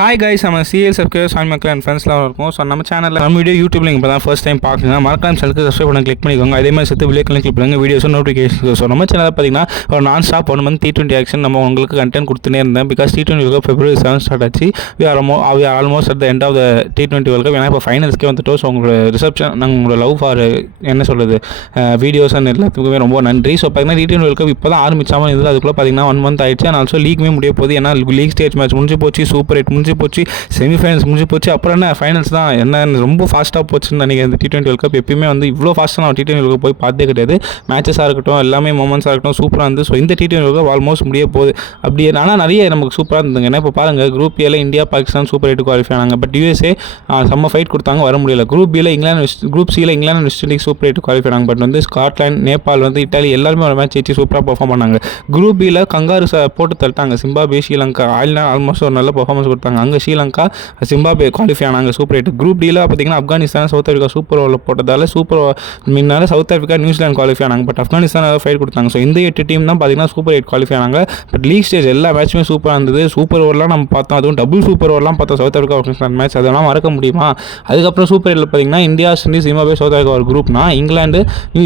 Hi guys, நம்ம CL circle சாமி மக்கள் அண்ட் ஃப்ரெண்ட்ஸ்லாம் இருக்கும். ஸோ நம்ம சேனலில் நம்ம வீடியோ யூடியூப்ல இப்போ தான் ஃபர்ஸ்ட் டைம் பார்க்குங்க. மறக்காம சேனலுக்கு சப்ஸ்கிரைப் பண்ணி கிளிக் பண்ணிக்கோங்க. அதே மாதிரி சேர்த்து வீடியோ கிளிக் பண்ணுங்கள், வீடியோஸும் நோட்டிஃபிகேஷன். ஸோ நம்ம சேனலில் பார்த்தீங்கன்னா ஒரு நான் ஸ்டாப் 1 மந்த் T20 ஆக்ஷன் நம்ம உங்களுக்கு கண்டென்ட் கொடுத்துனே இருந்தேன். Because T20 world cup February 7 start ஆச்சு. we are almost at the end of the T20 world cup. ஏன்னா இப்போ ஃபைனல்ஸ்க்கே வந்துட்டோம். ஸோ உங்களோட ரிசப்ஷன் நாங்கள் உங்களோட லவ் ஃபார் என்ன சொல்கிறது வீடியோஸ் அண்ட் எல்லாத்துக்குமே ரொம்ப நன்றி. ஸோ பார்த்தீங்கன்னா T20 வேர்ல்ட் கப் இப்போ தான் ஆரம்பிச்சாமல் இருந்தது. அதுக்குள்ளே பார்த்தீங்கன்னா 1 மந்த் ஆயிடுச்சு. அண்ட் ஆல்சோ லீக்குமே முடிய போகுது. ஏன்னா லீக் ஸ்டேஜ் மேட்ச் முடிஞ்சு போச்சு, சூப்பர் 8 முடிஞ்சு போச்சு, செமிஃபைனல்ஸ் முடிஞ்சு போச்சு. அப்புறம் என்ன ஃபைனல்ஸ் தான். என்ன ரொம்ப ஃபாஸ்ட்டாக போச்சுன்னு நினைக்கிறேன். இந்த T20 வேர்ல்ட் கப் எப்பயுமே வந்து இவ்வளோ ஃபாஸ்ட்டாக நான் T20 வேர்ல்ட் கப் போய் பார்த்தே கிடையாது. மேட்சஸாக இருக்கட்டும், எல்லாமே மூமெண்ட்ஸாக இருக்கட்டும், சூப்பராக இருந்து. ஸோ இந்த T20 வேர்ல்ட் கப் ஆல்மோஸ்ட் முடிய போகுது. அப்படி ஆனால் நிறைய நமக்கு சூப்பராக இருந்ததுங்க. ஏன்னா இப்போ பாருங்கள், குரூப் ஏல இந்தியா பாகிஸ்தான் சூப்பர் 8 குவாலிஃபை ஆனாங்க. பட் USA செம்ம ஃபைட் கொடுத்தாங்க, வர முடியல. குரூப் பியில் குரூப் சியில் England West Indies super 8 qualify ஆனாங்க. பட் வந்து ஸ்காட்லாந்து, நேபாள், வந்து இட்டாலி எல்லாருமே ஒரு மேட்ச் வச்சு சூப்பராக பர்ஃபார்ம் பண்ணாங்க. குரூப் பியில் கங்காரு போட்டு தள்ளிட்டாங்க. சிம்பாபே, ஸ்ரீலங்கா ஆல்மோஸ்ட் ஒரு நல்ல பர்ஃபார்மன்ஸ் கொடுத்தாங்க. அங்கே ஸ்ரீலங்கா, சிம்பாபே குவாலிஃபை ஆனாங்க சூப்பர் 8. குரூப் டியில் பார்த்தீங்கன்னா ஆப்கானிஸ்தான், சவுத் ஆஃப்ரிக்கா சூப்பர் ஓவரில் போட்டதால் முன்னால சவுத் ஆஃப்ரிக்கா, நியூசிலாந்து குவாலிஃபை ஆனாங்க. பட் ஆப்கானிஸ்தான் ஃபைட் கொடுத்தாங்க. ஸோ இந்த 8 டீம் தான் பார்த்தீங்கன்னா சூப்பர் 8 குவாலிஃபை ஆனாங்க. பட் லீக் ஸ்டேஜ் எல்லா மேட்சுமே சூப்பராக இருந்தது. சூப்பர் ஓவர்லாம் நம்ம பார்த்தோம், அதுவும் டபுள் சூப்பர் ஓவர்லாம் பார்த்தோம். சவுத் ஆஃப்ரிக்கா ஆப்கானிஸ்தான் மேட்ச் அதெல்லாம் மறக்க முடியுமா? அதுக்கப்புறம் சூப்பர் 8 பார்த்தீங்கன்னா இந்தியா, சிம்பாபே, சவுத் ஆஃப்ரிக்கா ஒரு குரூப்னா, இங்கிலாந்து,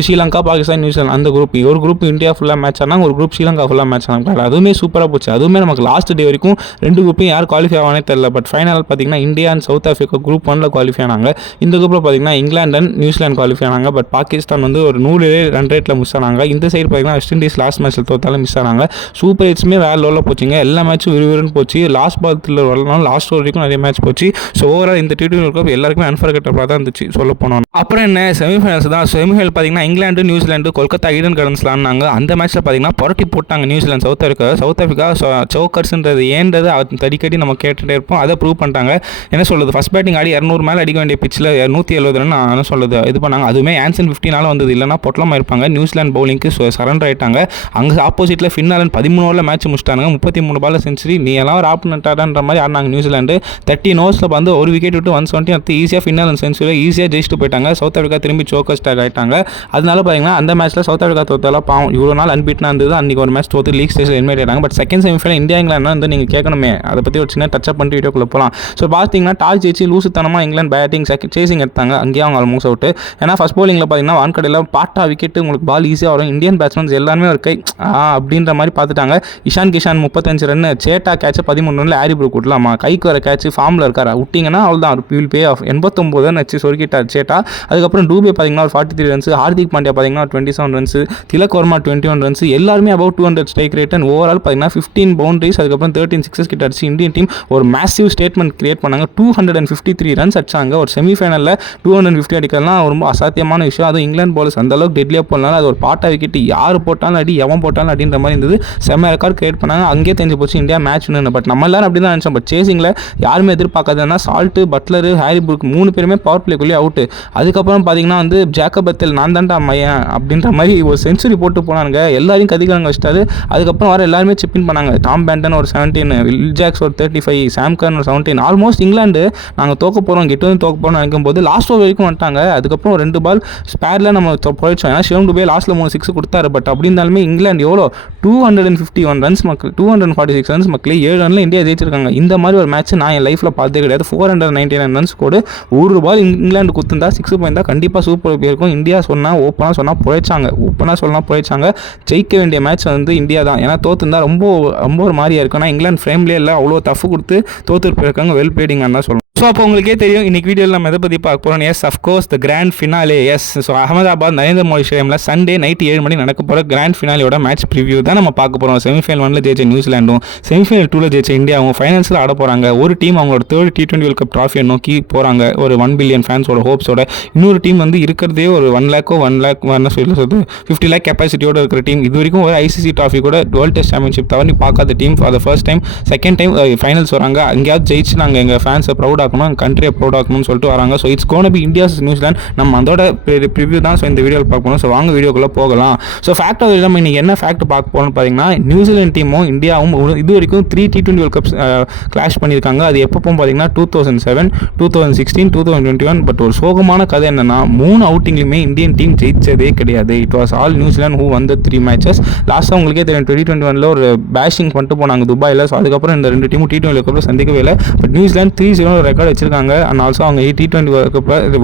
ஸ்ரீலங்கா, பாகிஸ்தான், நியூசிலாந்து அந்த குரூப். ஒரு குரூப் இந்தியா ஃபுல்லாக மேட்ச் ஆனாங்க, ஒரு குரூப் ஸ்ரீலங்கா ஃபுல்லாக மேட்ச் ஆனாங்க. அதுவுமே சூப்பராக போச்சு. அதுவுமே நமக்கு லாஸ்ட் டே வரைக்கும் 2 குரூப்பையும் யார் குவாலிஃபை ஆவானே தெரியல. பட் ஃபைனல் பார்த்தீங்கன்னா India and South Africa group 1ல குவாலிஃபை ஆனாங்க. இந்த குரூப்பில் பார்த்தீங்கன்னா இங்கிலாந்து அண்ட் நியூசிலாந்து குவாலிஃபை ஆனாங்க. பட் பாகிஸ்தான் வந்து ஒரு 100 ரன் ரேட்டில் மிஸ் ஆனாங்க. இந்த சைடு பார்த்தீங்கன்னா வெஸ்ட் இண்டீஸ் லாஸ்ட் மேட்ச்சில் தோத்தாலும் மிஸ் ஆனாங்க. சூப்பர் 8மே வேற லெவலில் போச்சுங்க. எல்லா மேட்சும் விறுவிறுன்னு போச்சு. லாஸ்ட் பாத்தில் வரலாம், லாஸ்ட் ஓவர் வரைக்கும் நிறைய மேட்ச் போச்சு. ஸோ ஓவரால் இந்த T20 வேர்ல்ட் கப் எல்லாருக்குமே அன்ஃபர்கெட்டபிளாக தான் இருந்துச்சு சொல்ல போனோம். அப்புறம் என்ன செமிஃபைனல்ஸ் தான். செமிஃபைனல் பார்த்தீங்கன்னா இங்கிலாந்து, நியூசிலாந்து, கொல்கத்தா ஈடன் கார்டன்ஸ்லாம்னாங்க. அந்த மேட்ச்சில் பார்த்தீங்கன்னா புரட்டி போட்டாங்க நியூசிலாந்து. சவுத் ஆஃப்ரிக்கா சோக்கர்ஸ்ன்றது ஏன்றது அடிக்கடி நம்ம கேட்டுகிட்டே இருப்போம். அதை ப்ரூவ் பண்ணிட்டாங்க. என்ன சொல்லுது, ஃபஸ்ட் பேட்டிங் ஆடி 200 மேலே அடிக்க வேண்டிய பிச்சில் 170 ரன் என்ன சொல்லுது இது பண்ணாங்க. அதுவுமே ஆன்சன் 15 வந்தது, இல்லைனா பொட்டலமாக இருப்பாங்க. நியூசிலாந்து பவுலிங்க்கு சரண்டர் ஆகிட்டாங்க. அங்கே ஆப்போசிட்டில் ஃபின்னாலன் 13 ஓவரில் மேட்ச் முடிச்சிட்டாங்க. 33 பால் செஞ்சுரி. நீ எல்லாம் ஒரு ஆப்னட்டான்ற மாதிரி ஆடினாங்க நியூசிலாந்து. 13 ஓவர்ஸில் வந்து ஒரு விக்கெட் விட்டு 170 அடுத்து ஈஸியாக ஃபின்னாலன் செஞ்சுரி ஈஸியாக ஜெயிச்சுட்டு போயிட்டாங்க. சவுத் ஆஃப்ரிக்கா திரும்பி சோக்கர் ஸ்டாக் ஆகிட்டாங்க. அதனால பார்த்தீங்கன்னா அந்த மேட்ச்சில் சவுத் ஆஃப்ரிக்கா தோத்தாலும் பாவம், இவ்வளோ நாள் அன்பீட்னா இருந்தது. அன்றைக்கி ஒரு மேட்ச் தோற்று லீக் ஸ்டேஜில் எலிமினேட் ஆகிட்டாங்க. But second semi-final India England வந்து நீங்கள் கேட்கணுமே, அதை பற்றி ஒரு சின்ன டச் அப் பண்ணிட்டு வீடியோக்குள்ளே போகலாம். ஸோ பார்த்தீங்கன்னா டாஸ் ஜெயிச்சு லூசுத்தனமாக இங்கிலாந்து பேட்டிங் சேசிங் எடுத்தாங்க. அங்கேயும் அவங்க ஆல்மோஸ்ட் அவுட். ஏன்னா ஃபஸ்ட் பவுலிங்கில் பார்த்தீங்கன்னா வான்கடையில் பாட்டா விக்கெட்டு உங்களுக்கு பால் ஈஸியாக வரும். இந்தியன் பேட்ஸ்மேன்ஸ் எல்லாருமே ஒரு கை அப்படின்ற மாதிரி பார்த்துட்டாங்க. இஷான் கிஷான் 35 ரன், சேட்டா கேட்ச் 13 ரன்ல ஆரி ப்ரூக் விடலாமா, கைக்கு வர கேட்ச் ஃபார்மில் இருக்காரு, விட்டிங்கன்னா அவள் தான் வில் பே ஆஃப். 89 ரன் வச்சு சொருக்கிட்டார் சேட்டா. அதுக்கப்புறம் டூபே பார்த்தீங்கன்னா ஒரு 43 ரன்ஸ், ஹார்திக் பாண்டியா பார்த்தீங்கன்னா 27 ரன்ஸ், திலக் வர்மா 21 ரன்ஸ், எல்லாருமே about 200 strike rate. And overall பார்த்தீங்கன்னா 15 பவுண்டரிஸ், அதுக்கப்புறம் 13 சிக்ஸஸ் கிட்ட அடிச்சு இந்தியன் டீம் ஒரு மேசிவ் ஸ்டேட்மெண்ட் கிரியேட் பண்ணாங்க. 253 ரன்ஸ் அடிச்சாங்க. ஒரு செமிஃபைனலில் 250 அடிக்கலாம் ரொம்ப அசாத்தியமான விஷயம். அதுவும் இங்கிலாந்து பாலர்ஸ் அந்த அளவுக்கு டெட்லியாக போனாலும் அது ஒரு பாட்டா விக்கெட், யார் போட்டாலும் அடி, எவன் போட்டாலும் அப்படின்ற மாதிரி இருந்தது. செம்ம ரெக்கார்ட் கிரியேட் பண்ணாங்க. அங்கேயே தெரிஞ்சு போச்சு இந்தியா மேட்ச் வின்னு. பட் நம்ம எல்லாரும் அப்படி தான் நினச்சோம். பட் சேசிங்கில் யாருமே எதிர்பார்க்காதுன்னா சால்ட்டு, பட்லரு, ஹாரி ப்ரூக் 3 பேருமே பவர் பிளேக்குள்ளேயே அவுட்டு. அதுக்கப்புறம் பார்த்தீங்கன்னா வந்து ஜாக்கப் பெத்தல் நான் தான்டா மையன் அப்படின்ற மாதிரி ஒரு செஞ்சுரி போட்டு போனாங்க. எல்லாரையும் கதிகாரங்க வச்சிட்டாரு. அதுக்கப்புறம் வர எல்லாருமே சிப்பின் பண்ணாங்க. டாம் பேண்டன் ஒரு 17, வில் ஜாக்ஸ் ஒரு 35, சாம் கர்ன் ஒரு 17. ஆல்மோஸ்ட் இங்கிலாந்து நாங்கள் தோக்க போகிறோம், கெட்டு வந்து தோக்க போகிறோம்னு நினைக்கும் போது லாஸ்ட் ஓவர் வரைக்கும் வந்துட்டாங்க. அதுக்கப்புறம் 2 பால் ஸ்பேரில் நம்ம போயிடுச்சோம். ஏன்னா ஷிவம் டுபே லாஸ்ட்டில் 3 6 கொடுத்தாரு. பட் அப்படி இருந்தாலுமே இங்கிலாந்து எவ்வளோ 251 ரன்ஸ் மக்கள், 246 ரன்ஸ் மக்களே 7 ரனில் இந்தியா ஜெயிச்சிருக்காங்க. இந்த மாதிரி ஒரு மேட்ச் நான் என் லைஃப்பில் பார்த்தே கிடையாது. 499 ரன்ஸ் கூட ஒரு பால் இங்கிலாந்து குத்துந்தா 6 போயிருந்தா கண்டிப்பாக சூப்பர் போயிருக்கும். இந்தியா ஓப்பனாக சொன்னால் பிழைச்சாங்க. ஓப்பனாக சொல்லலாம் பிழைச்சாங்க. ஜெயிக்க வேண்டிய மேட்ச் வந்து இந்தியா தான். ஏன்னா தோத்துருந்தா ரொம்ப ரொம்ப ஒரு மாதிரியா இருக்கும். ஆனால் இங்கிலாந்து ஃப்ரேம்லேயே இல்லை, அவ்வளோ டஃப் கொடுத்து தோத்து போயிருக்காங்க. வெல் பிளேடிங்காக தான் சொல்லணும். ஸோ அப்போ உங்களுக்கே தெரியும் இன்றைக்கி வீடியோவில் நம்ம எதை பற்றி பார்க்க போகிறோம். Yes of course the grand finale. Yes so Ahmedabad Narendra Modi ஸ்டேடியமில் சண்டே நைட் 7 மணி நடக்க போகிற கிராண்ட் ஃபினாலியோட மேட்ச் ப்ரிவியூ தான் நம்ம பார்க்க போகிறோம். செமிஃபைனல் 1ல் ஜெயிச்ச நியூசிலாண்டும், செமிஃபைனல் 2ல் ஜெயிச்ச இந்தியாவும் ஃபைனல்ஸில் ஆட போகிறாங்க. ஒரு டீம் அவங்களோட 3rd T20 வேர்ல்ட் கப் ட்ராஃபியை நோக்கி போகிறாங்க. ஒரு 1 பில்லியன் ஃபேன்ஸோட ஹோப்ஸோட. இன்னொரு டீம் வந்து இருக்கிறதே ஒரு 1 lakh என்ன சொல்லுறது 50 lakh கெப்பாசிட்டியோட இருக்கிற டீம். இது வரைக்கும் ஒரு ICC ட்ராஃபி கூட வேர்ல்ட் டெஸ்ட் சாம்பியன்ஷிப் தவறி பார்க்காத team for the first time, second time finals வராங்க. அங்கேயாவது ஜெயிச்சு நாங்கள் எங்கள் ஃபேன்ஸை ப்ரௌடாக இருக்கணும், கண்ட்ரியை ப்ரௌட் ஆக்கணும்னு சொல்லிட்டு வராங்க. So it's gonna be India's New Zealand. நம்ம அதோட ப்ரிவ்யூ தான் ஸோ இந்த வீடியோவில் பார்க்கணும். ஸோ வாங்க வீடியோக்குள்ளே போகலாம். ஸோ ஃபேக்ட் ஆஃப் நம்ம இன்றைக்கி என்ன ஃபேக்ட் பார்க்க போகிறோம்னு பார்த்தீங்கன்னா, நியூசிலாந்து டீமும் இந்தியாவும் இது வரைக்கும் 3 T20 வேர்ல்ட் கப்ஸ் கிளாஷ் பண்ணியிருக்காங்க. அது எப்போ பார்த்தீங்கன்னா 2007, 2016, 2021. பட் ஒரு சோகமான கதை என்னன்னா 3 அவுட்டிங்லையுமே இந்தியன் டீம் ஜெயிச்சதே கிடையாது. It was all New Zealand who வந்த 3 மேட்சஸ். லாஸ்ட்டாக உங்களுக்கே தெரியும் 2021 ஒரு பேஷிங் பண்ணிட்டு போனாங்க துபாயில். ஸோ அதுக்கப்புறம் இந்த 2 டீமும் T20 வேர்ல்ட் கப்பில் சந்திக்கவே இல்லை. பட் நியூசிலாந்து 3-0 ரெக்கார்ட் வச்சிருக்காங்க. அண்ட் ஆல்சோ அவங்க T20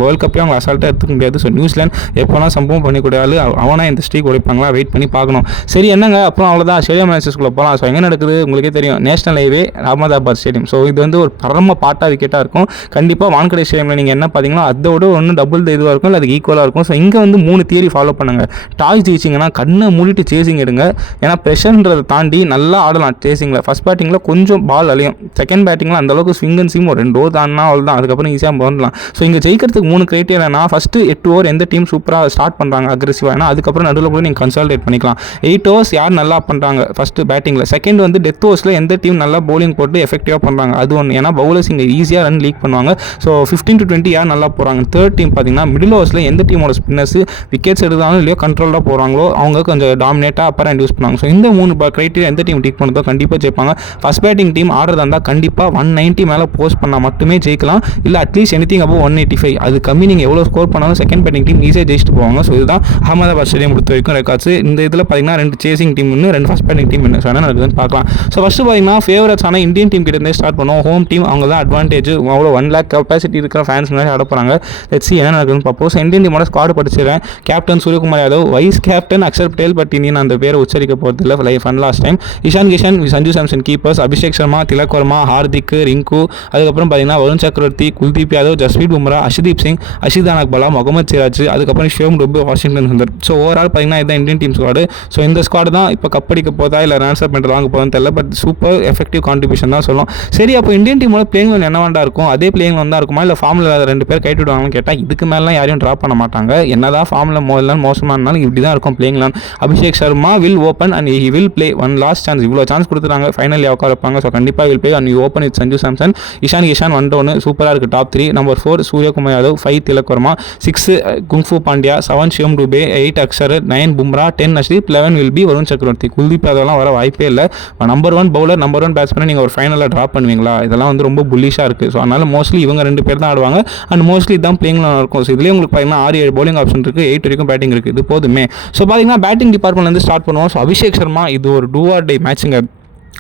வேர்ல்ட் கப்பே அவங்க அசால்ட்டாக எடுத்துக்க முடியாது. ஸோ நியூசிலாந்து எப்போனா சம்பவம் பண்ணிக்கூடாது, அவனா இந்த ஸ்ட்ரீக் உடைப்பாங்களா, வெயிட் பண்ணி பார்க்கணும். சரி என்னங்க அப்புறம் அவ்வளோதான், ஸ்டேடியம் மேட்சஸ்க்குள்ளே போகலாம். ஸோ எங்கே நடக்குது உங்களுக்கே தெரியும், national highway Ahmedabad stadium. So இது வந்து ஒரு பரம பாட்டா விக்கெட்டாக இருக்கும். கண்டிப்பாக வான்கடை ஸ்டேடியமில் நீங்கள் என்ன பார்த்தீங்கன்னா அதோட ஒன்று டபுள் இதுவாக இருக்கும், இல்லை அது ஈக்குவலாக இருக்கும். ஸோ இங்கே வந்து 3 தியரி ஃபாலோ பண்ணுங்க. டாஸ் ஜெயிச்சிங்கன்னா கண்ணை மூடிட்டு சேசிங் எடுங்க. ஏன்னா ப்ரெஷர்ன்றதை தாண்டி நல்லா ஆடலாம் சேசிங்கில். ஃபஸ்ட் பேட்டிங்கில் கொஞ்சம் பால் அழியும், செகண்ட் பேட்டிங்கில் அந்தளவுக்கு ஸ்விங் அண்ட் சீம் ஒரு 2 ஓவர் தானா அவ்வளோ தான், அதுக்கப்புறம் ஈஸியாக பண்ணலாம். ஸோ இங்கே ஜெயிக்கிறதுக்கு 3 கிரைட்டீரியானா, ஃபஸ்ட்டு 8 ஓவர் எந்த டீம் சூப்பராக ஸ்டார்ட் பண்ணுறாங்க அக்ரெசிவாக, ஏன்னா அதுக்கப்புறம் நடுவில் கூட நீங்கள் கன்சால்டேட் பண்ணிக்கலாம். 8 ஓவர்ஸ் யார் நல்லா பண்ணுறாங்க ஃபஸ்ட்டு பேட்டிங்கில், செகண்ட் வந்து டெத் ஓவர்ஸில் எந்த டீம் நல்லா பவுலிங் போட்டு எஃபெக்டிவாக பண்ணுறாங்க அது ஒன்று, ஏன்னா பவுலர்ஸ் இங்கே ஈஸியாக ரன் லீக் பண்ணுவாங்க. ஸோ 15 to 20 யார் நல்லா போகிறாங்க. தேர்ட் டீம் பார்த்தீங்கன்னா மிடில் ஓவர்ஸில் எந்த டீமோட ஸ்பின்னர்ஸ் விக்கெட்ஸ் எடுத்தாலும் இல்லையோ கண்ட்ரோலாக போகிறாங்களோ அவங்க கொஞ்சம் டாமினேட்டாக அப்பறம் யூஸ் பண்ணுவாங்க. ஸோ இந்த 3 கிரைட்டீரியா எந்த டீம் டிக் பண்ணுறதோ கண்டிப்பாக ஜெயிப்பாங்க. ஃபஸ்ட் பேட்டிங் டீம் ஆடுறதா இருந்தால் கண்டிப்பாக 190 மேலே போஸ்ட் பண்ணால் மட்டுமே ஜெயிக்கலாம், இல்லை அட்லீஸ்ட் எனிதிங் அபவ் 185. அது கம்மி நீங்கள் எவ்வளோ ஸ்கோர் பண்ணாலும் செகண்ட் பேட்டிங் டீம் ஈஸியாக ஜெயிச்சுட்டு போவாங்க. ஸோ இதுதான் அகமதாபாத் ஸ்டேடியம் பொறுத்த வரைக்கும் ரெக்கார்ட்ஸ். இந்த இதில் பார்த்தீங்கன்னா 2 சேசிங் டீம் ஒன்று, 2 ஃபஸ்ட் பேட்டிங் டீம் ஒன்று. ஸோ என்ன நடக்குதுன்னு பார்க்கலாம். ஸோ ஃபஸ்ட்டு பார்த்தீங்கன்னா ஃபேவரட்ஸ் ஆனால் இந்தியன் டீம் கிட்டே ஸ்டார்ட் பண்ணுவோம். ஹோம் டீம் அவங்க தான் அட்வான்டேஜ், அவ்வளோ 1 lakh கெப்பாசிட்டி இருக்கிற ஃபேன்ஸ் முன்னாடி ஆட போகிறாங்க. லெட்ஸ் see என்ன நடக்குதுன்னு பார்ப்போம். ஸோ இந்தியன் டீமோட ஸ்குவாட் படிச்சிடுறேன். Captain Suryakumar Yadav, vice captain Axar Patel, but இனி நான் அந்த பேரை உச்சரிக்க போகிறது இல்லை, life and last time. Ishan Kishan, Sanju Samson keepers, Abhishek Sharma, Tilak Varma, Hardik, Rinku, அதுக்கப்புறம் பார்த்தீங்கன்னா வருண் சக்கரவர்த்தி, குல்தீப் யாதவ், ஜஸ்பீத் பும்ரா, அஷதீப் சிங், அஷிதான் அக்பலா, முகமது சிராஜ், அதுக்கப்புறம் Shivam Dube, Washington Sundar. So overall பார்த்தீங்கன்னா இதுதான் இந்தியன் டீம் ஸ்குவாடு. ஸோ இந்த ஸ்குவாடு தான் இப்போ கப்படிக்க போதா இல்லை ஆன்சர் பண்ணுறது வாங்க போதான்னு தெரியல, பட் சூப்பர் எஃபெக்டிவ் கான்ட்ரிபியூஷன் தான் சொல்லும். சரி அப்போ இந்தியன் டீமோட பிளேயிங் லெவல் என்னவாண்டா இருக்கும், அதே பிளேயிங் லெவல் தான் இருக்குமா, இல்லை ஃபார்மில் 2 பேர் கைட்டு விடுவாங்கன்னு கேட்டால் இதுக்கு மேலாம் யாரையும் ட்ராப் பண்ண மாட்டாங்க. என்னதான் ஃபார்மில் மோசமாக இருந்தாலும் இப்படி தான் இருக்கும் playing level. Abhishek Sharma will open and he will play one last chance. இவ்வளோ சான்ஸ் கொடுத்துறாங்க, ஃபைனல் உட்கார வைப்பாங்க. ஸோ கண்டிப்பாக will play and open with Sanju Samson. Ishan Kishan 1 சூப்பராக இருக்குது top 3. Number 4 Suryakumar Yadav, 5 Tilak Varma, 6 kung fu Pandya, 7 Shivam Dube, 8 Axar, 9 Bumrah, 10 Arshdeep, 11 will be Varun Chakravarthy. Kuldeep அதெல்லாம் வர வாய்ப்பே இல்லை. நம்பர் 1 பவுலர், நம்பர் 1 பேட்ஸ்மேனை நீங்கள் ஒரு ஃபைனலில் ட்ராப் பண்ணுவீங்களா? இதெல்லாம் வந்து ரொம்ப புல்லிஷாக இருக்குது. ஸோ அதனால் மோஸ்ட்லி இவங்க 2 பேர் தான் ஆடுவாங்க அண்ட் மோஸ்ட்லி இதுதான் பிளேயிங் இருக்கும். ஸோ இதுலேயே உங்களுக்கு பார்த்தீங்கன்னா 6-7 பவுலிங் ஆப்ஷன் இருக்குது, 8 வரைக்கும் பேட்டிங் இருக்குது. இது போதுமே. ஸோ பார்த்தீங்கன்னா பேட்டிங் டிபார்ட்மெண்ட்லேருந்து ஸ்டார்ட் பண்ணுவோம். ஸோ அபிஷேக் சர்மா இது ஒரு டூ ஆர் டை மேட்சுங்க.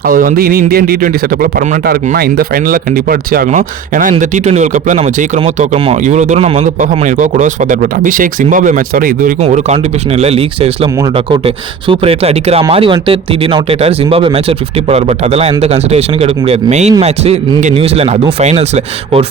அவர் வந்து இனி இந்தியன் T20 செட்டப்பில் பர்மனெண்ட்டாக இருக்குன்னா இந்த ஃபைனலில் கண்டிப்பாக அடிச்சு ஆகணும். ஏன்னா இந்த T20 வேர்ல்ட் கப்பில் நம்ம ஜெயிக்கிறோமோ தோக்கிறோமோ இவ்வளோ தூரம் நம்ம வந்து பெர்ஃபார்ம் பண்ணியிருக்கோம். Kudos for that. But Abhishek Zimbabwe match தவிர இது வரைக்கும் ஒரு கான்ட்ரிபியூஷன் இல்லை. லீக் ஸ்டேஜில் 3 டக் அவுட், சூப்பர் 8ல் அடிக்கிற மாதிரி வந்துட்டு திடீர்னு அவுட் ஆயிட்டார். Zimbabwe match 50 போடார். பட் அதெல்லாம் எந்த கன்சிடரேஷனுக்கு எடுக்க முடியாது. மெயின் மேட்ச் இங்கே நியூசிலாந்து, அதுவும்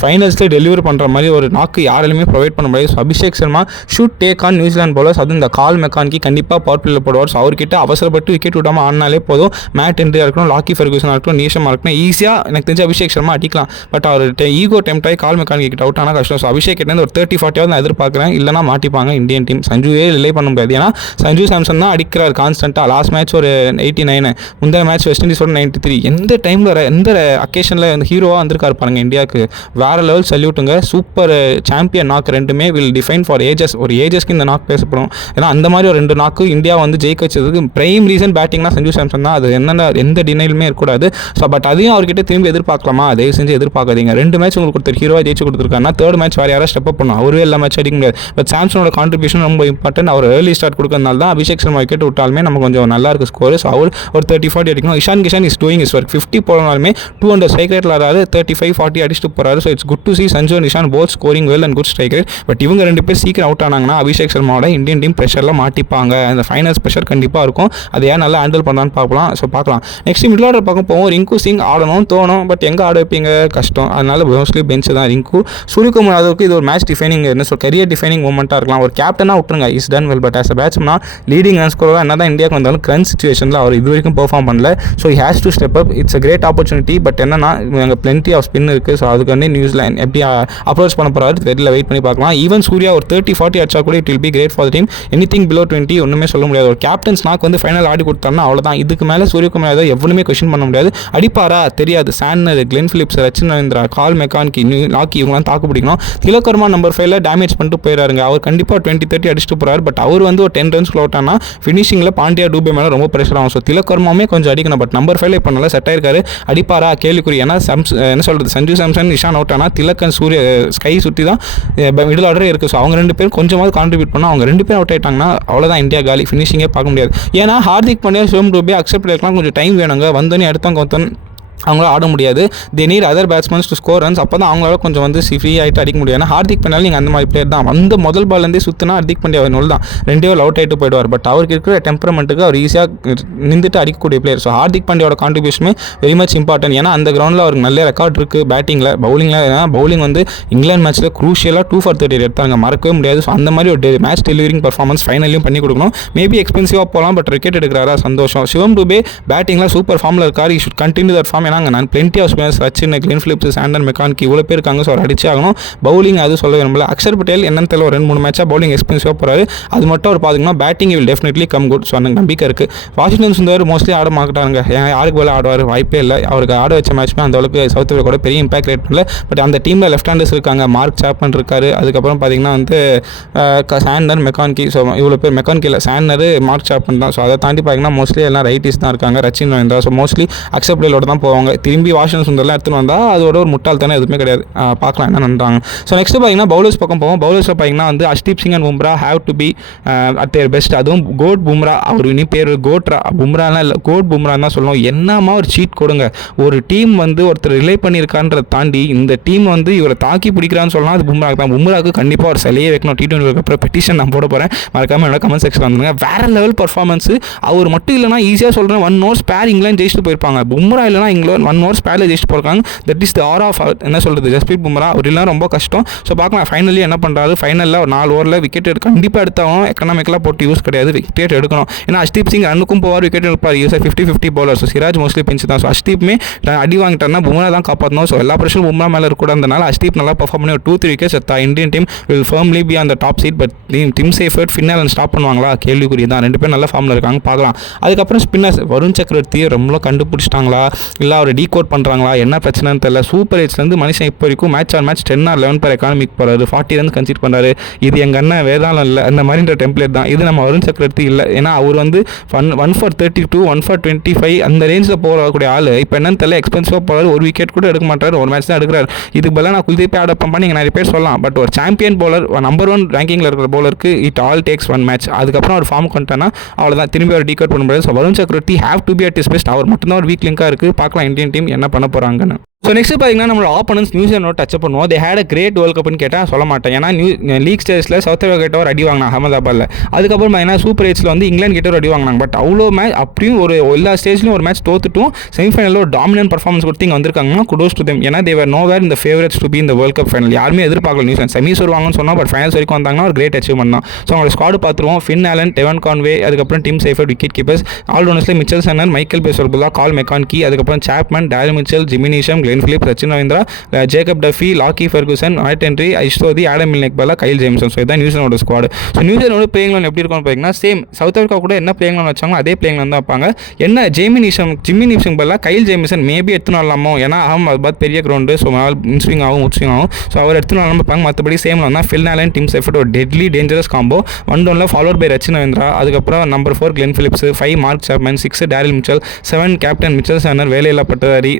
ஃபைனல்ஸில் டெலிவரி பண்ணுற மாதிரி ஒரு நாக்கு யாராலுமே ப்ரொவைட் பண்ண முடியாது. So Abhishek Sharma shoot take on New Zealand bowlers. அதுவும் இந்த கால் மெக்கானிக்கு கண்டிப்பாக பவர் பிளேயில் போடுவார். ஸோ அவர்கிட்ட அவசரப்பட்டு விக்கெட் விடாமல் ஆடினாலே போதும். மேட் ஹென்ரியாக இருக்கணும், லாக்கி ஃபெர்குசனாக இருக்கணும், நீஷமாக இருக்கணும், ஈஸியாக எனக்கு தெரிஞ்சு அபிஷேக் சர்மா அடிக்கலாம். பட் அவர் ஈகோ டெம்ட் ஆகி கால் மெக்கானிக் கிட்ட அவுட் ஆனால் கஷ்டம். ஸோ அபிஷேக் கிட்ட ஒரு 30-40 நான் எதிர்பார்க்குறேன். இல்லைனா மாட்டிப்பாங்க இந்தியன் டீம். சஞ்சுவே ரிலே பண்ண முடியாது. ஏன்னா சஞ்சு சாம்சன் தான் அடிக்கிறார் கான்ஸ்டன்ட்டாக. லாஸ்ட் மேட்ச் ஒரு 89, முந்தைய மேட்ச் வெஸ்ட் இண்டீஸோட 93. எந்த டைமில் எந்த அக்கேஷனில் இந்த ஹீரோவாக வந்திருக்காரு பாருங்க இந்தியாவுக்கு. வேறு லெவல் சல்யூட்டுங்க. சூப்பர் சாம்பியன் நாக் ரெண்டுமே வில் டிஃபைன் ஃபார் ஏஜஸ். ஒரு ஏஜஸ்க்கு இந்த நாக் பேசப்படும். ஏன்னா அந்த மாதிரி ஒரு 2 நாக்கு இந்தியா வந்து ஜெயிக்க வச்சதுக்கு பிரைம் ரீசன் பேட்டிங்னா சஞ்சு சாம்சன் தான். அது என்னென்ன எந்த டினைலுமே இருக்கக்கூடாது. ஸோ பட் அதையும் அவர்கிட்ட திரும்பி எதிர்பார்க்கலாமா? தயவு செஞ்சு எதிர்பார்க்காதீங்க. 2 மேட்ச் உங்களுக்கு ஒருத்தர் ஹீரோவாக ஜெயிச்சு கொடுத்துருக்காருன்னா 3rd மேட்ச் வேறு யாராவது ஸ்டெப் அப் பண்ணும். அவரே எல்லா மேட்ச் அடிக்க முடியாது. பட் சாம்சனோட கான்ட்ரிபியூஷன் ரொம்ப இம்பார்ட்டன்ட். அவர் ஏர்லி ஸ்டார்ட் கொடுக்கறதுனால தான் அபிஷேக் சர்மா விக்கெட் விட்டாலுமே நமக்கு கொஞ்சம் நல்லா இருக்குது ஸ்கோர். ஸோ அவர் ஒரு 30-40 அடிக்கணும். Ishan Kishan is doing is work. 50 போனாலுமே 200 ஸ்ட்ரைக் ரேட்டில் ஆறாரு, 35-40 அடிச்சுட்டு போகிறாரு. So it's good to see Sanju and Ishan both scoring well and good strike rate. But இவங்க 2 பேர் சீக்கிரம் அவுட் ஆனாங்கன்னா அபிஷேக் சர்மாவோட இந்தியன் டீம் ப்ரெஷரில் மாட்டிப்பாங்க. அந்த ஃபைனல்ஸ் ப்ரெஷர் கண்டிப்பாக இருக்கும். அதை யார் நல்லா ஹேண்டில் பண்ணலான்னு பார்க்கலாம். ஸோ பார்க்கலாம். நெக்ஸ்ட் மிடில் ஆர்டர் பார்க்க போவோம். ரிங்கு சிங் ஆடணும் தோணும், பட் எங்கே ஆட வைப்பீங்க, கஷ்டம். அதனால மோஸ்ட்லி பெஞ்ச் தான் ரிங்கு. சூரியகுமார் யாதவுக்கு இது ஒரு மேட்ச் டிஃபைனிங் என்ன சொல் கரியர் டிஃபைனிங் மூமெண்ட்டாக இருக்கலாம். ஒரு கேப்டனாக விட்டுருங்க, is done well. But as a பேட்ஸ்மனா லீடிங் ரன் ஸ்கோராக என்ன தான் இந்தியாவுக்கு வந்தாலும் கிரன் சிச்சுவேஷனில் அவர் இது வரைக்கும் பெர்ஃபார்ம் பண்ணல. So he has to step up. It's a great opportunity. But என்னன்னா இவங்க பிளென்டி ஆஃப் ஸ்பின் இருக்குது. ஸோ அதுக்கு வந்து நியூசிலாந்து எப்படி அப்ரோச் பண்ண போகிறாரு தெரியல, வெயிட் பண்ணி பார்க்கலாம். ஈவன் சூர்யா ஒரு 30-40 அடிச்சா கூட it will be great for the team. Anything below 20 ஒன்றுமே சொல்ல முடியாது. ஒரு கேப்டன்ஸ் நாக்கு வந்து ஃபைனல் ஆடி கொடுத்தாருன்னா அவ்வளோதான். இதுக்கு மேலே சூரியகுமார் யாதவ் எவ்வளவுமே கொஸ்டின் பண்ண முடியாது. அடிப்பாரா தெரியாது. Santner, Glenn Phillips, Rachin Ravindra, Cole McConchie, Lockie இவங்களாம் தாக்கு பிடிக்கணும். திலக் வர்மா நம்பர் 5ல டேமேஜ் பண்ணிட்டு போயிடாருங்க. அவர் கண்டிப்பாக 20-30 அடிச்சுட்டு போகிறார். பட் அவர் வந்து ஒரு 10 ரன்ஸ் அவுட் ஆனால் ஃபினிஷிங்கில் பாண்டியா, டூபே மேலே ரொம்ப ப்ரெஷர் ஆகும். ஸோ திலக் வர்மாவுமே கொஞ்சம் அடிக்கணும். பட் நம்பர் 5ல இப்போ நல்லா செட் ஆயிருக்காரு. அடிப்பாரா கேள்விக்குறி. ஏன்னா என்ன சொல்கிறது, சஞ்சு சாம்சன், இஷான் அவுட் ஆனால் திலக் அண்ட் சூரிய ஸ்கை சுற்றி தான் மிடில் ஆர்டரே இருக்குது. ஸோ அவங்க 2 பேரும் கொஞ்சமாவது கான்ட்ரிபியூட் பண்ணால், அவங்க 2 பேரும் அவுட் ஆயிட்டாங்கன்னா அவ்வளோதான், இந்தியா காலி. ஃபினிஷிங்கே பார்க்க முடியாது. ஏன்னா ஹார்திக் பாண்டியா, சிவம் டூபே அக்செப்ட் இருக்கலாம், கொஞ்சம் டைம் வேணுங்க. வந்தோன்னே அடுத்தவங்க அவங்களால ஆட முடியாது. They need other batsmen to score runs. அப்போ தான் அவங்களால கொஞ்சம் வந்து ஃப்ரீ ஆகிட்டு அடிக்க முடியும். ஏன்னா ஹார்திக் பாண்டியா நீங்கள் அந்த மாதிரி பிளேயர் தான். அந்த முதல் பால்லேருந்தே சுற்றினா ஹார்திக் பாண்டியா நூல் தான் 2 அவுட் ஆகிட்டு போயிடுவார். பட் அவருக்கு இருக்கிற டெம்பரமெண்ட்டுக்கு அவர் ஈஸியாக நின்றுட்டு அடிக்கக்கூடிய பிளேயர். ஸோ ஹார்திக் பாண்டியோட கான்ட்ரிபியூஷனுமே வெரி மச் இம்பார்ட்டன்ட். ஏன்னா அந்த கிரௌண்டில் அவருக்கு நல்ல ரெக்கார்ட் இருக்குது பேட்டிங்கில், பவுலிங்கில். ஏன்னா பவுலிங் வந்து இங்கிலாந்து மேட்ச்சில் க்ரூஷியலாக 2 for 30 எடுத்தாங்க, மறக்கவே முடியாது. ஸோ அந்த மாதிரி ஒரு மேட்ச் டெலிவரிங் பர்ஃபார்மன்ஸ் ஃபைனலையும் பண்ணி கொடுக்கணும். மேபி எக்ஸ்பென்சிவாக போகலாம், பட் விக்கெட் எடுக்கிறாரா சந்தோஷம். சிவம் டூபே பேட்டிங்கில் சூப்பர் ஃபார்மில் இருக்கார். He should continue that form. ஏன்னா நான் plenty Rachin, Glenn Phillips, Santner, McConchie இவ்வளோ பேர் இருக்காங்க. ஸோ அவர் அடிச்சே ஆகணும். பவுலிங் அது சொல்ல விரும்பல. அக்ஷர் பட்டேல் என்னன்னு தெரியல, 2-3 மேட்சாக பவுலிங் எக்ஸ்பென்சிவாக போகிறாரு. அது மட்டும் அவர் பார்த்தீங்கன்னா batting will definitely come good. So எனக்கு நம்பிக்கை இருக்குது. வாஷிங்டன் சுந்தர் மோஸ்ட்லி ஆட மாட்டாங்க. யாருக்கு போல ஆடுவார், வாய்ப்பே இல்லை. அவருக்கு ஆட வச்ச மேட்ச்மே அந்த அளவுக்கு சவுத் ஆஃப்ரிக்கா கூட பெரிய இம்பாக்ட் கிரியேட் பண்ணல. பட் அந்த டீமில் லெஃப்ட் ஹேண்டர்ஸ் இருக்காங்க. மார்க் சாப்மன் இருக்காரு. அதுக்கப்புறம் பார்த்தீங்கன்னா வந்து சாண்டனர், மெக்கானிக்கி. ஸோ இவ்வளோ பேர், மெக்கானிக்கில் சாண்டனர், மார்க் சாப்மன் தான். ஸோ அதை தாண்டி பார்த்தீங்கன்னா மோஸ்ட்லி எல்லாம் ரைட்டிஸ் தான் இருக்காங்க. ரச்சின் ரவீந்திரா. ஸோ மோஸ்ட்லி அக்ஷர் பட்டேலோட தான் போவாங்க. திரும்பி வாஷிங்டன் சுந்தர்லாம் எடுத்துன்னு வந்தால் அதோட ஒரு முட்டாள்தானே எதுவுமே கிடையாது. பார்க்கலாம் என்ன பண்ணுறாங்க. ஸோ நெக்ஸ்ட் பார்த்தீங்கன்னா பவுலர்ஸ் பக்கம் போவோம். பவுலர்ஸில் பார்த்தீங்கன்னா வந்து Arshdeep Singh and Bumrah have to be at their best. அதுவும் கோட் பும்ரா. அவர் இனி பேர் கோட்ரா, பும்ராலாம் இல்லை, கோட் பும்ரான்னு தான் சொல்லணும். என்னமா ஒரு சீட் கொடுங்க. ஒரு டீம் வந்து ஒருத்தர் ரிலே பண்ணியிருக்கான்றதை தாண்டி இந்த டீம் வந்து இவரை தாக்கி பிடிக்கிறான்னு சொல்லலாம், அது பும்ராக்கு தான். பும்ராக்கு கண்டிப்பாக ஒரு சிலையே வைக்கணும். T20 அப்புறம் பெட்டிஷன் நான் போட போகிறேன். மறக்காமல் என்னோட கமெண்ட் செக்ஷன் வந்துங்க. வேற லெவல் பர்ஃபார்மன்ஸ். அவர் மட்டும் இல்லைனா ஈஸியாக சொல்கிறேன் 1 ஓவர் ஸ்பேர் இங்கிலாந்து ஜெயிச்சுட்டு போயிருப்பாங்க. பும்ரா இல்லைனா இங்கிலாந்து 1 ஓவர் ஸ்பேரில் ஜெயிச்சுட்டு போயிருக்காங்க. That is the art of என்ன சொல்கிறது ஜஸ்பிரீத் பும்ரா. அவர் இல்லைனா ரொம்ப கஷ்டம். ஸோ பார்க்கலாம் ஃபைனலி என்ன பண்ணுறாரு. ஃபைனலில் ஒரு 4 ஓவரில் விக்கெட் கண்டிப்பாக எடுத்தாலும் எக்கனாமிக்கலாக போட்டு யூஸ் கிடையாது, விக்கெட் எடுக்கணும். ஏன்னா அஷ்தீப் சிங் ரன்னுக்கும் போவார், விக்கெட் எடுப்பார். Use 50-50 bowler. So Siraj mostly bench தான். ஸோ அஷ்தீப்புமே அடி வாங்கிட்டார்னா பும்ரா தான் காப்பாற்றணும். ஸோ எல்லா பிரச்சனையும் பும்ரா மேலே இருக்கக்கூடாதுனால அஷ்தீப் நல்லா பர்ஃபார்ம் பண்ணி ஒரு 2-3 விக்கெட்ஸ் எடுத்தா Indian team will firmly be on the top seat. But Tim Seifert ஃபின்னால் ஸ்டாப் பண்ணுவாங்களா கேள்விக்குறி தான். 2 பேரும் நல்ல ஃபார்மில் இருக்காங்க, பார்க்கலாம். அதுக்கப்புறம் ஸ்பின்னர்ஸ் வருண் சக்கரவர்த்தி ரொம்ப கண்டுபிடிச்சிட்டாங்களா இல்லை அவர் டீகோட் பண்ணுறாங்களா என்ன பிரச்சனைன்னு தெரியல. சூப்பர் ஏஜ்லேருந்து மனுஷன் இப்போ வரைக்கும் match on match 10 or 11 per economic போகிறாரு. 40 ரன்ஸ் கன்சிட் பண்ணுறாரு. இது எங்கள் அண்ணன் வேதாளம் இல்லை, அந்த மாதிரின்ற டெம்ப்ளேட் தான் இது. நம்ம வருண் சக்கரவர்த்தி இல்லை. ஏன்னா அவர் வந்து 1 for 32, 1 for 25 அந்த ரேஞ்சில் போகக்கூடிய ஆள். இப்போ என்னன்னு தெரியல, எக்ஸ்பென்சிவாக போகிறாரு. ஒரு விக்கெட் கூட எடுக்க மாட்டார், ஒரு மேட்ச் தான் எடுக்கிறார். இதுக்கு பதிலாக நான் குல்தீப்பே ஆட பண்ணி நீங்கள் நிறைய பேர் சொல்லலாம். பட் ஒரு சாம்பியன் பவுலர், நம்பர் 1 ரேங்கிங்கில் இருக்கிற பவுலருக்கு இட் ஆல் டேக்ஸ் 1 மேட்ச். அதுக்கப்புறம் அவர் ஃபார்ம் கொண்டானா அவ்வளோதான், திரும்பி அவர் டீகோட் பண்ண முடியாது. So Varun Chakravarthy have to be at is best. அவர் மட்டும்தான் ஒரு வீக் லிங்காக இருக்குது. பார்க்கலாம் இந்தியன் டீம் என்ன பண்ண போகிறாங்கன்னு. ஸோ நெக்ஸ்ட் பார்த்தீங்கன்னா நம்மளோட ஆப்பனன்ஸ் நியூசிலாண்டோட டச் பண்ணுவோம். They had a great world கப்னு கேட்டால் சொல்ல மாட்டேன். ஏன்னா லீக் ஸ்டேஜில் சவுத் ஆஃப்ரிக்கா கிட்ட ஒரு அடி வாங்கினாங்க அகமதாபாத்தில். அதுக்கப்புறம் பார்த்தீங்கன்னா சூப்பர் ஏஜில் வந்து இங்கிலாந்து கிட்ட ஒரு அடி வாங்கினாங்க. பட் அவ்வளோ மேட்ச் அப்படியும் ஒரு எல்லா ஸ்டேஜ்லையும் ஒரு மேட்ச் தோத்துட்டும் செமிஃபைனலில் ஒரு டாமினன்ட் பர்ஃபார்மன்ஸ் கொடுத்து இங்கே வந்திருக்காங்கன்னா குடோஸ் டு தெம். ஏன்னா தேவர் நோ வேர் இந்த ஃபேவரட்ஸ் டு பி இந்த வேர்ல்ட் கப் ஃபைனல். யாருமே எதிர்பார்க்கல நியூசிலாந்து செமிஸ் வருவாங்கன்னு சொன்னால். பட் ஃபைனல்ஸ் வரைக்கும் வந்தாங்கன்னா ஒரு கிரேட் அச்சீவ்மெண்ட் தான். ஸோ அவங்களோட ஸ்குவாட் பார்த்துருவோம். ஃபின் ஆலன், டெவன் கான்வே, அதுக்கப்புறம் டிம் சேஃபர்ட் விக்கெட் கீப்பர்ஸ். ஆல்ரவுண்டர்ஸில் மிச்சல் சன்னர், மைக்கேல் பேசர்புல்லா, கால் மெக்கானிக்கி, அதுக்கப்புறம் Chapman, Daryl Mitchell, Jimmy Neesham, Glenn Phillips, Rachin Ravindra, Jacob Duffy, Lockie Ferguson, Matt Henry, ஐஸ்தோதி, ஆடம் மில்னெக் பாலா, Kyle Jamieson. So இதான் நியூசிலாண்டோட squad. So நியூசிலாண்டோட playing eleven எப்படி இருக்கும்னு பார்த்தீங்கன்னா சேம் சவுத் ஆஃப்ரிக்கா கூட என்ன பிளேயிங் லெவன் வச்சாங்களோ அதே பிளேயிங் லெவன் தான் வைப்பாங்க. என்ன Jimmy Neesham Bala Kyle Jameson maybe எடுத்துன்னு வரலாமோ. ஏன்னா அகமதாபாத் பெரிய கிரவுண்டு. ஸோ இன்ஸ்விங் ஆகும், உட்ஸ்விங் ஆகும். ஸோ அவர் எடுத்துன்னு வரலாம் பார்ப்பாங்க. மற்றபடி சேம் தான் ஃபின் ஆலன், டிம் சேஃபர்ட் ஒரு டெட்லி டேஞ்சரஸ் காம்போ. 1 downல ஃபாலோட் பை ரச்சின் ரவீந்திரா. அதுக்கப்புறம் number 4 Glenn Phillips, 5 Mark Chapman, 6 Daryl Mitchell, 7 captain Mitchell Santner, வேலையில்லா பட்டதாரி.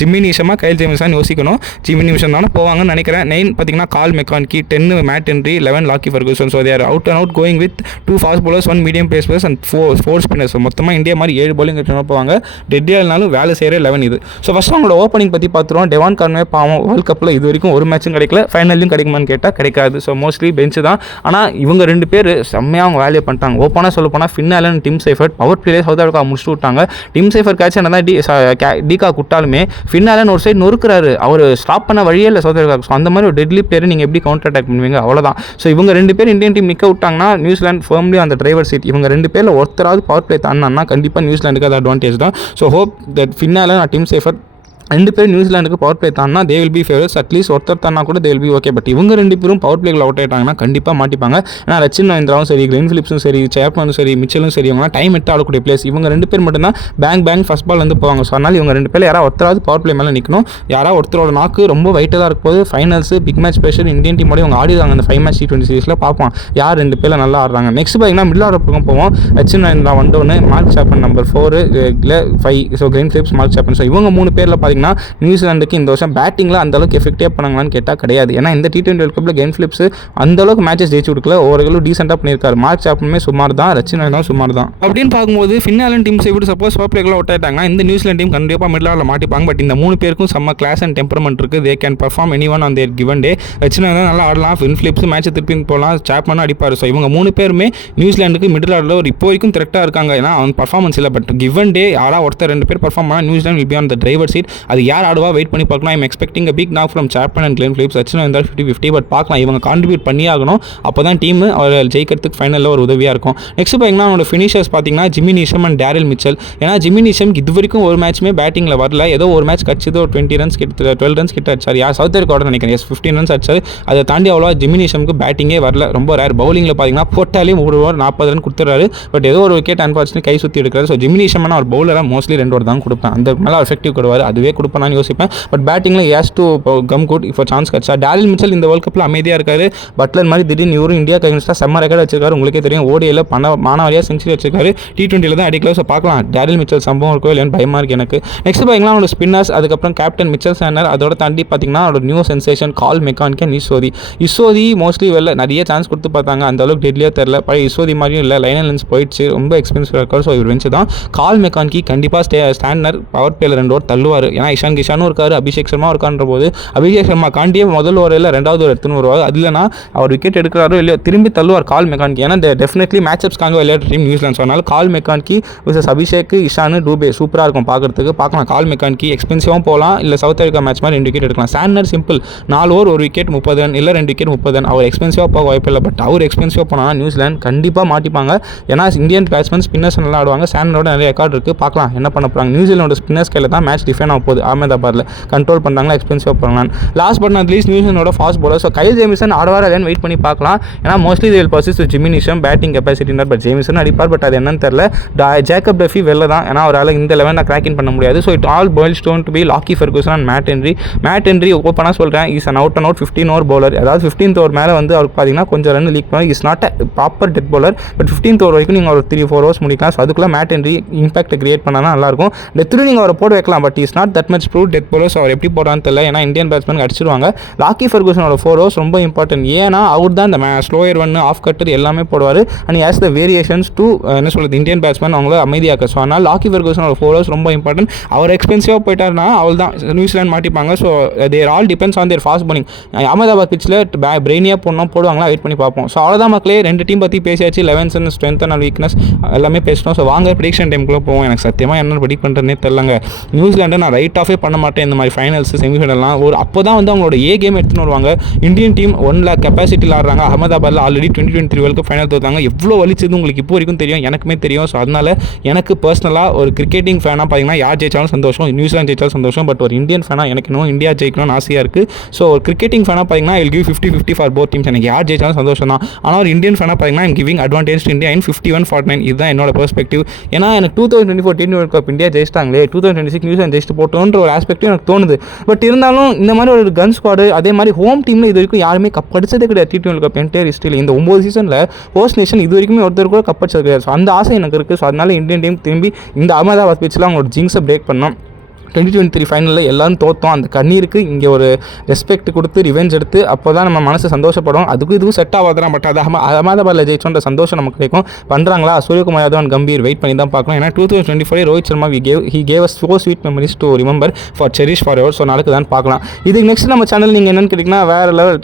ஜிம்மி நீஷமா கைல் ஜேம்சன் யோசிக்கணும். ஜிம்மி நிமிஷம் தானே போவாங்கன்னு நினைக்கிறேன். 9 பார்த்தீங்கன்னா Cole McConchie, 10 Matt Henry, 11 Lockie Ferguson. So there out and out going with 2 fast bowlers, 1 medium pace bowlers and 4 spinners. மொத்தமாக இந்தியா மாதிரி 7 bowling எடுத்துகிட்டு போவாங்க. டெட்டியாலும் வேலை செய்கிற 11 இது. ஸோ ஃபஸ்ட் அவங்களோட ஓப்பனிங் பற்றி பார்த்துருவோம். டெவான் கான்வே பாவம் வேர்ல்ட் கப்பில் இது வரைக்கும் ஒரு மேட்சும் கிடைக்கல. ஃபைனல்லையும் கிடைக்குமான்னு கேட்டால் கிடைக்காது. ஸோ மோஸ்ட்லி பெஞ்சு தான். ஆனால் இவங்க 2 பேர் செம்மையாக அவங்க வேலையை பண்ணிட்டாங்க. ஓப்பனாக சொல்ல போனால் Finn Allen, Tim Seifert power பிளேயே சவுத் ஆஃப்ரிக்கா முடிச்சுட்டு விட்டாங்க. டிம் சேஃபர் கேட்ச் என்ன தான் டீகா விட்டாலுமே ஃபின் ஆலன் ஒரு சைடு நொறுக்கிறாரு. அவர் ஸ்டாப் பண்ண வழியே இல்லை சவுத் ஆஃப்ரிக்கா. ஸோ அந்த மாதிரி ஒரு டெட்லி பிளேயர் நீங்கள் எப்படி கவுண்டர் அட்டாக் பண்ணுவீங்க, அவ்வளோதான். ஸோ இவங்க 2 பேர் இந்தியன் டீம் நிற்க விட்டாங்கன்னா நியூசிலாந்து ஃபர்ம்லி அந்த டிரைவர் சீட். இவங்க 2 பேரில் ஒருத்தராவது பவர் பிளே தாண்டினா கண்டிப்பாக நியூசிலாந்துக்கு அது அட்வான்டேஜ் தான். So hope that Finn Allen, Tim Seifert 2 பேர் நியூசிலாண்டுக்கு பவர் பிளே தான்னா they will be favourites. At least ஒருத்தர் தானா கூட they will be okay. But இவங்க 2 பேரும் பவர் பிளேல அவுட் ஆயிட்டாங்கன்னா கண்டிப்பாக மாட்டிப்பாங்க. ஏன்னா ரச்சின் ரவீந்திராவும் சரி, கிளென் பிலிப்ஸும் சரி, சேப்மனும் சரி, மிச்சலும் சரி, இவங்க டைம் எடுத்து ஆடக்கூடிய பிளேஸ். இவங்க 2 பேர் மட்டும் தான் பேங் ஃபர்ஸ்ட் பால் வந்து போவாங்க. ஸோ அதனால் இவங்க 2 பேர் யாராவது ஒருத்தராவது பவர் பிளே மேலே நிற்கணும். யாராவது ஒருத்தரோட நாக்கு ரொம்ப வைட்டலாக இருக்கும்போது finals big match special Indian டீமோட இவங்க ஆடிடுவாங்க. அந்த 5 மேட்ச் T20 சீரிஸில் பார்ப்போம் யார் 2 பேரில் நல்லா ஆடுறாங்க. நெக்ஸ்ட் பார்த்தீங்கன்னா மிடில் ஆர்டர் பக்கம் போவோம். Rachin Ravindra 1 Mark Chapman number 4 5. So Glenn Phillips, Mark Chapman. So இவங்க 3 பேரில் பார்த்தீங்கன்னா நியூசிலாந்து இந்த வருஷம் பேட்டிங்கில் அந்த அளவுக்கு எஃபெக்டிவ் பண்ணாங்களான்னு கேட்டால் கிடையாது. ஏன்னா இந்த T20 வேர்ல்ட் கப்பில் கிளென் பிலிப்ஸ் அந்த அளவுக்கு மேட்சஸ் ஜெயிச்சு கொடுக்கல. ஓவர்களும் டீசெண்டாக பண்ணியிருக்காரு. மார்க் சாப்பனுமே சுமார் தான், ரச்சின் ரவீந்திரா சுமார் தான். அப்படின்னு பார்க்கும்போது ஃபின்னாலன் டீம்ஸ் எப்படி சப்போஸ் பவர் பிளேக்குள்ள அவுட் ஆயிட்டாங்கன்னா இந்த நியூசிலாந்து டீம் கண்டிப்பாக மிடில் ஆர்டரில் மாட்டிப்பாங்க. பட் இந்த 3 பேருக்கும் செம்ம கிளாஸ் அண்ட் டெம்பரமெண்ட் இருக்குது. They can perform any one on their given டே. ரச்சின் ரவீந்திரா நல்லா ஆடலாம், கிளென் பிலிப்ஸ் மேட்ச் திருப்பி போகலாம், சாப்மனும் அடிப்பார். ஸோ இவங்க 3 பேருமே நியூசிலாண்டுக்கு மிடில் ஆர்டரில் ஒரு இப்போ வரைக்கும் த்ரெட்டாக இருக்காங்க. ஏன்னா அவன் பர்ஃபார்மன்ஸ் இல்லை. பட் கிவன் டே யாராவது ஒருத்தர் 2 பேர் பர்ஃபார்ம் பண்ணால் New Zealand will be on the driver seat. அது யார் ஆடுவா வெயிட் பண்ணி பார்க்கணும். I'm expecting a big knock from Chapman and Glenn Phillips. Rachin Ravindra 50-50. But பார்க்கலாம், இவங்க கான்ட்ரிபியூட் பண்ணி ஆகணும். அப்போ தான் டீம் அவர் ஜெயிக்கிறதுக்கு ஃபைனலில் ஒரு உதவியாக இருக்கும். நெக்ஸ்ட் பார்த்தீங்கன்னா அவனோட ஃபினிஷர்ஸ் பார்த்தீங்கன்னா Jimmy Neesham and Daryl Mitchell. ஏன்னா ஜிம்மி நீஷம் இது வரைக்கும் ஒரு மேட்ச்மே பேட்டிங்கில் வரல. ஏதோ ஒரு மேட்ச் கட்சிது ஒரு 20 ரன்ஸ் கிட்ட 12 ரன்ஸ் கிட்ட அடிச்சார். யார் சவுத் ஆஃப்ரிக்காவோட நினைக்கிறேன் 15 ரன்ஸ் அடிச்சார். அதை தாண்டி அவ்வளோ ஜிம்மி நீஷமுக்கு பேட்டிங்கே வரல. ரொம்ப ரேர். பவுலிங்கில் பார்த்தீங்கன்னா போட்டாலே 3 ஓவர் 40 ரன் கொடுத்துறாரு. பட் ஏதோ ஒரு விக்கெட் அன்பார்ச்சுனேட் கை சுற்றி எடுக்கிறார். ஸோ ஜிம்மி நீஷம் ஒரு பவுலராக மோஸ்ட்லி 2 ஓவர் தான் கொடுப்பேன். அந்த மேலே எஃபெக்டிவ் கொடுவார். அதுவே கொடுப்பேன் யோசிப்பேன். பட் பேட்டிங்கில் ஹேஸ் டு கம் குட் இப்போ சான்ஸ் கிடச்சா. டேரில் மிச்சல் இந்த வேர்ல்ட் கப்பில் அமைதியாக இருக்காரு. பட்லர் மாதிரி திடீர்னு இவரும் இந்தியாவுக்கு அகேன்ஸ்டாக செம்ம ரெக்கார்ட் வச்சிருக்காரு. உங்களுக்கே தெரியும். ஓடியில் மானாவாரியாக செஞ்சுரி வச்சிருக்காரு. T20 தான் அடிக்கல. ஸோ பார்க்கலாம் டேரில் மிச்சல் சம்பவம் இருக்கோ இல்லைன்னு பயமாக இருக்குது எனக்கு. நெக்ஸ்ட் பார்த்தீங்கன்னா அவனோட ஸ்பின்னர்ஸ், அதுக்கப்புறம் கேப்டன் மிச்சல் சாண்டர். அதோட தாண்டி பார்த்தீங்கன்னா அவரோட new sensation Cole McConchie and இசோதி மோஸ்ட்லி வெளில நிறைய சான்ஸ் கொடுத்து பார்த்தாங்க. அந்த அளவுக்கு டெட்லியாக தெரில. பழைய இசோதி மாதிரியும் இல்லை. லைன் லென்ஸ் போயிடுச்சு. ரொம்ப எக்ஸ்பென்சிவ் இருக்காரு. ஸோ இவர் வெஞ்சு தான் கால் மெக்கானிக்கி கண்டிப்பாக ஸ்டாண்டர் பவர் பிளேயில் 2 ஓவர் தள்ளுவார். ஏன்னா இஷான் கிஷானும் இருக்காரு, அபிஷேக் சர்மா இருக்கான்ற போது அபிஷேக் சர்மா காண்டியே முதல் ஓவரில் 2வது ஓவர் எடுத்துன்னு வருவார். அது இல்லைனா அவர் விக்கெட் எடுக்கிறாரோ இல்லையோ திரும்பி தள்ளுவார் கால் மெக்கானிக்கி. ஏன்னா டெஃபினெட்லி மேட்சப்ஸ்க்காக விளையாடுற டீம் நியூசிலாந்து. ஸோ அதனால் கால் மெக்கானிக்கி விசஸ் அபிஷேக், இஷான், டூபே சூப்பராக இருக்கும் பார்க்குறதுக்கு. பார்க்கலாம் கால் மெக்கானிக்கி எக்ஸ்பென்சிவாகவும் போகலாம். இல்லை சவுத் ஆஃப்ரிக்கா மேட்ச் மாதிரி 2 விக்கெட் எடுக்கலாம். Santner simple 4 over 1 wicket 30 run, இல்லை 2 விக்கெட் 30 ரன். அவர் எக்ஸ்பென்சிவாக போக வாய்ப்பு இல்லை. பட் அவர் எக்ஸ்பென்சிவாக போனால் நியூசிலாந்து கண்டிப்பாக மாட்டிப்பாங்க. ஏன்னா இந்தியன் பேட்ஸ்மேன் ஸ்பின்னர்ஸ் நல்லா ஆடுவாங்க. சாண்டரோட நிறைய ரெக்கார்ட் இருக்குது. பார்க்கலாம் என்ன பண்ண போகிறாங்க. நியூசிலாண்டோட ஸ்பின்னர்ஸ் கையில் தான் மேட்ச் டிஃபைன் ஆக போகுது. அகமதாபாத்தில் கண்ட்ரோல் பண்ணுறாங்களா, எக்ஸ்பென்சிவாக போகிறாங்க. லாஸ்ட் பட் நாட் லீஸ்ட் நியூசிலாண்டோட fast bowler. So Kyle Jamieson ஆடுவார் இல்லைன்னு வெயிட் பண்ணி பார்க்கலாம். ஏன்னா mostly they will persist with Jimmy Neesham batting capacity. But Jamieson அடிப்பார். பட் அது என்னன்னு தெரியல. ஜேக்கப் டஃபி வெளில தான். ஏன்னா அவரால் இந்த 11 கிராக்கிங் பண்ண முடியாது. So it all boils down to be Lockie Ferguson and Matt Henry ஓப்பனாக சொல்கிறேன். Is an out 15 over bowler. அதாவது 15th ஓவர் மேலே வந்து அவருக்கு பார்த்தீங்கன்னா கொஞ்சம் ரன் லீக் பண்ணுவாங்க. Is not a proper death bowler. But 15th over வரைக்கும் நீங்கள் ஒரு 3-4 ஓவர்ஸ் முடிக்கலாம். ஸோ அதுக்குள்ளே மேட் ஹென்ரி இம்பாக்ட் கிரியேட் பண்ணால் நல்லாயிருக்கும். டெத்தில் நீங்கள் அவரை போட வைக்கலாம். But is not that much prove death bowler. So அவர் எப்படி போடுறான்னு தெரியல. ஏன்னா இந்தியன் பேட்ஸ்மேன் அடிச்சிருவாங்க. லாக்கி ஃபெர்குசனோட 4 ஓவர்ஸ் ரொம்ப இம்பார்ட்டன்ட். ஏன்னா அவர் தான் இந்த ஸ்லோயர் 1 ஆஃப் கட்டர் எல்லாமே போடுவார். And has the variations to என்ன சொல்கிறது இந்தியன் பேட்ஸ்மேன் அவங்கள அமைதியாக்க. ஸோ அதனால் லாக்கி ஃபெர்குசனோட 4 ஓவர்ஸ் ரொம்ப இம்பார்ட்டன்ட். அவர் எக்ஸ்பென்சிவாக போயிட்டாருன்னா அவள் தான் நியூசிலாந்து மாட்டிப்பாங்க. So their all depends on their fast bowling. Ahmedabad பிச்சில் பிரெயினியாக போடுவாங்களா வெயிட் பண்ணி பார்ப்போம். ஸோ அவ்வளோதான் மக்களே. 2 டீம் பற்றி பேசியாச்சு. 11 அண்ட் ஸ்ட்ரென்த் அண்ட் வீக்னஸ் எல்லாமே பேசணும். ஸோ வாங்க ப்ரெடிக்ஷன் டைம்குள்ளே போவோம். எனக்கு சத்தியமாக என்ன ப்ரெடிக்ட் பண்ணுறதுனே தெரிலங்க. நியூசிலாண்டை நான் ரைட் ஆஃபே பண்ண மாட்டேன். இந்த மாதிரி ஃபைனல்ஸ் செமிஃபைனல்லாம் ஒரு அப்போ தான் வந்து அவங்களோட ஏ கேம் எடுத்துன்னு வருவாங்க. இந்தியன் டீம் 1 lakh கெப்பாசிட்டியில் ஆடுறாங்க. அகமதாபாத்தில் ஆல்ரெடி 2023 வேர்ல்டு கப் ஃபைனல் தோத்தாங்க. எவ்வளோ வலிச்சது உங்களுக்கு இப்போ வரைக்கும் தெரியும், எனக்குமே தெரியும். ஸோ அதனால் எனக்கு பர்சனலாக ஒரு கிரிக்கெட்டிங் ஃபேனாக பார்த்தீங்கன்னா யார் ஜெயிச்சாலும் சந்தோஷம், நியூசிலாந்து ஜெயிச்சாலும் சந்தோஷம். பட் ஒரு இந்தியன் ஃபேனாக எனக்கு இன்னும் இந்தியா ஜெயிக்கணும்னு ஆசையாக இருக்குது. ஸோ ஒரு கிரிக்கெட்டிங் ஃபேனாக பார்த்தீங்கன்னா I'll give 50-50 for both teams. எனக்கு யார் ஜெயிச்சாலும் சந்தோஷம் தான். ஆனால் ஒரு இந்தியன் ஃபேனாக பார்த்தீங்கன்னா I'm giving advantage to India in 51-49. இதுதான் என்னோட பெர்ஸ்பெக்டிவ். ஏன்னா எனக்கு 2024 T20 வேர்ல்டு கப் இந்தியா ஜெயிச்சிட்டாங்களே, 2026 நியூசிலாந்து ஜெயிச்சுட்டு போட்டோன்ற ஒரு ஆஸ்பெக்டும் எனக்கு தோணுது. பட் இருந்தாலும் இந்த மாதிரி ஒரு கன் ஸ்குவாடு, அதே மாதிரி ஹோம் டீமில் இது வரைக்கும் யாருமே கப் அடிச்சதே கிடையாது. T20 வேர்ல்டு கப் என்டையர் ஹிஸ்ட்ரியில் இந்த 9 சீசனில் ஹோஸ்ட் நேஷன் இது வரைக்குமே ஒருத்தர் கூட கப் அடிச்சது கிடையாது. ஸோ அந்த ஆசை எனக்கு இருக்குது. ஸோ அதனால இந்தியன் டீம் திரும்பி இந்த அகமதாபாத் பிச்சில் அவங்களோட ஜிங்ஸை பிரேக் பண்ணோம். 2023 ஃபைனலில் எல்லோரும் தோற்றோம். அந்த கண்ணீருக்கு இங்கே ஒரு ரெஸ்பெக்ட் கொடுத்து ரிவெஞ்ச் எடுத்து அப்போ தான் நம்ம மனசு சந்தோஷப்படும். அதுக்கும் இதுவும் செட் ஆகாதான். பட் அது அகமதாபாத்தில் ஜெயிச்சோன்ற சந்தோஷம் நமக்கு கிடைக்கும். பண்ணுறாங்களா சூரியகுமார் யாதவ் அண்ட் கம்பீர் வெயிட் பண்ணி தான் பார்க்கணும். ஏன்னா 2024 Rohit Sharma he gave us so sweet memories to remember for cherish forever. So நடக்குதான்னு பார்க்கலாம். இதுக்கு நெக்ஸ்ட் நம்ம சேனல் நீங்கள் என்னென்னு கேட்டிங்கன்னா வேறு லெவல்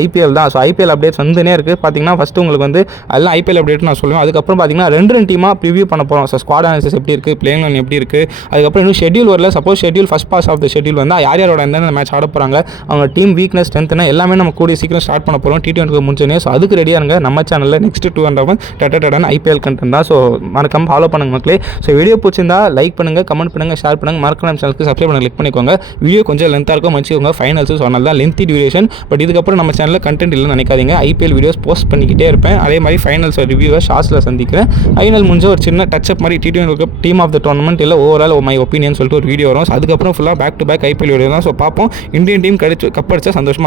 ஐபிஎல் தான். ஸோ ஐபிஎல் அப்டேட்ஸ் வந்துனே இருக்குது. பார்த்தீங்கன்னா ஃபஸ்ட்டு உங்களுக்கு வந்து எல்லாம் ஐபிஎல் அப்டேட் நான் சொல்லுவேன். அதுக்கப்புறம் பார்த்தீங்கன்னா 2 டீமாக ப்ரிவியூ பண்ண போகிறோம். ஸோ ஸ்குவாட் அனாலிசிஸ் எப்படி இருக்குது, பிளேயிங் லைன் எப்படி இருக்குது, அதுக்கப்புறம் இன்னும் ஷெட்யூல் வரல. Suppose schedule first pass of the schedule வந்து யார் யாரோட எந்தெந்த மேட்ச் ஆட போகிறாங்க, அவங்க டீம் வீக்னஸ் ஸ்ட்ரென்த்னா எல்லாமே நம்ம கூடிய சீக்கிரம் ஸ்டார்ட் பண்ண போகிறோம். T20 முடிஞ்சோடனே. ஸோ அதுக்கு ரெடியாக இருங்க. நம்ம சேனலில் நெக்ஸ்ட் 2 hours டடன் IPL கண்டென்ட் தான். ஸோ மறக்காம ஃபாலோ பண்ணுங்க மக்களே. ஸோ வீடியோ பிடிச்சிருந்தா லைக் பண்ணுங்கள், கமெண்ட் பண்ணுங்கள், ஷேர் பண்ணுங்கள், மறக்காம சேனலுக்கு சப்ஸ்கிரைப் பண்ண கிளிக் பண்ணிக்கோங்க. வீடியோ கொஞ்சம் லென்த்தாக இருக்கும் வச்சுக்கோங்க. ஃபைனல்ஸ் ஸோ அதனால தான் லென்த்தி டியூரேஷன். பட் இதுக்கப்புறம் நம்ம சேனலில் கண்டென்ட் இல்லைன்னு நினைக்காதீங்க. IPL வீடியோஸ் போஸ்ட் பண்ணிக்கிட்டே இருப்பேன். அதே மாதிரி ஃபைனல்ஸ் ரிவ்யூவை ஷார்ட்ஸில் சந்திக்கிறேன். ஃபைனல் முடிஞ்ச ஒரு சின்ன டச்சப் மாதிரி T20 team of the tournament இல்லை ஓவரால் மை ஒப்பீனியன் சொல்லிட்டு ஒரு வீடியோ வரும். ஸோ அதுக்கப்புறம் ஃபுல்லாக back to back IPL video தான். ஸோ பார்ப்போம். இந்தியன் டீம் கப் அடிச்சா சந்தோஷமாக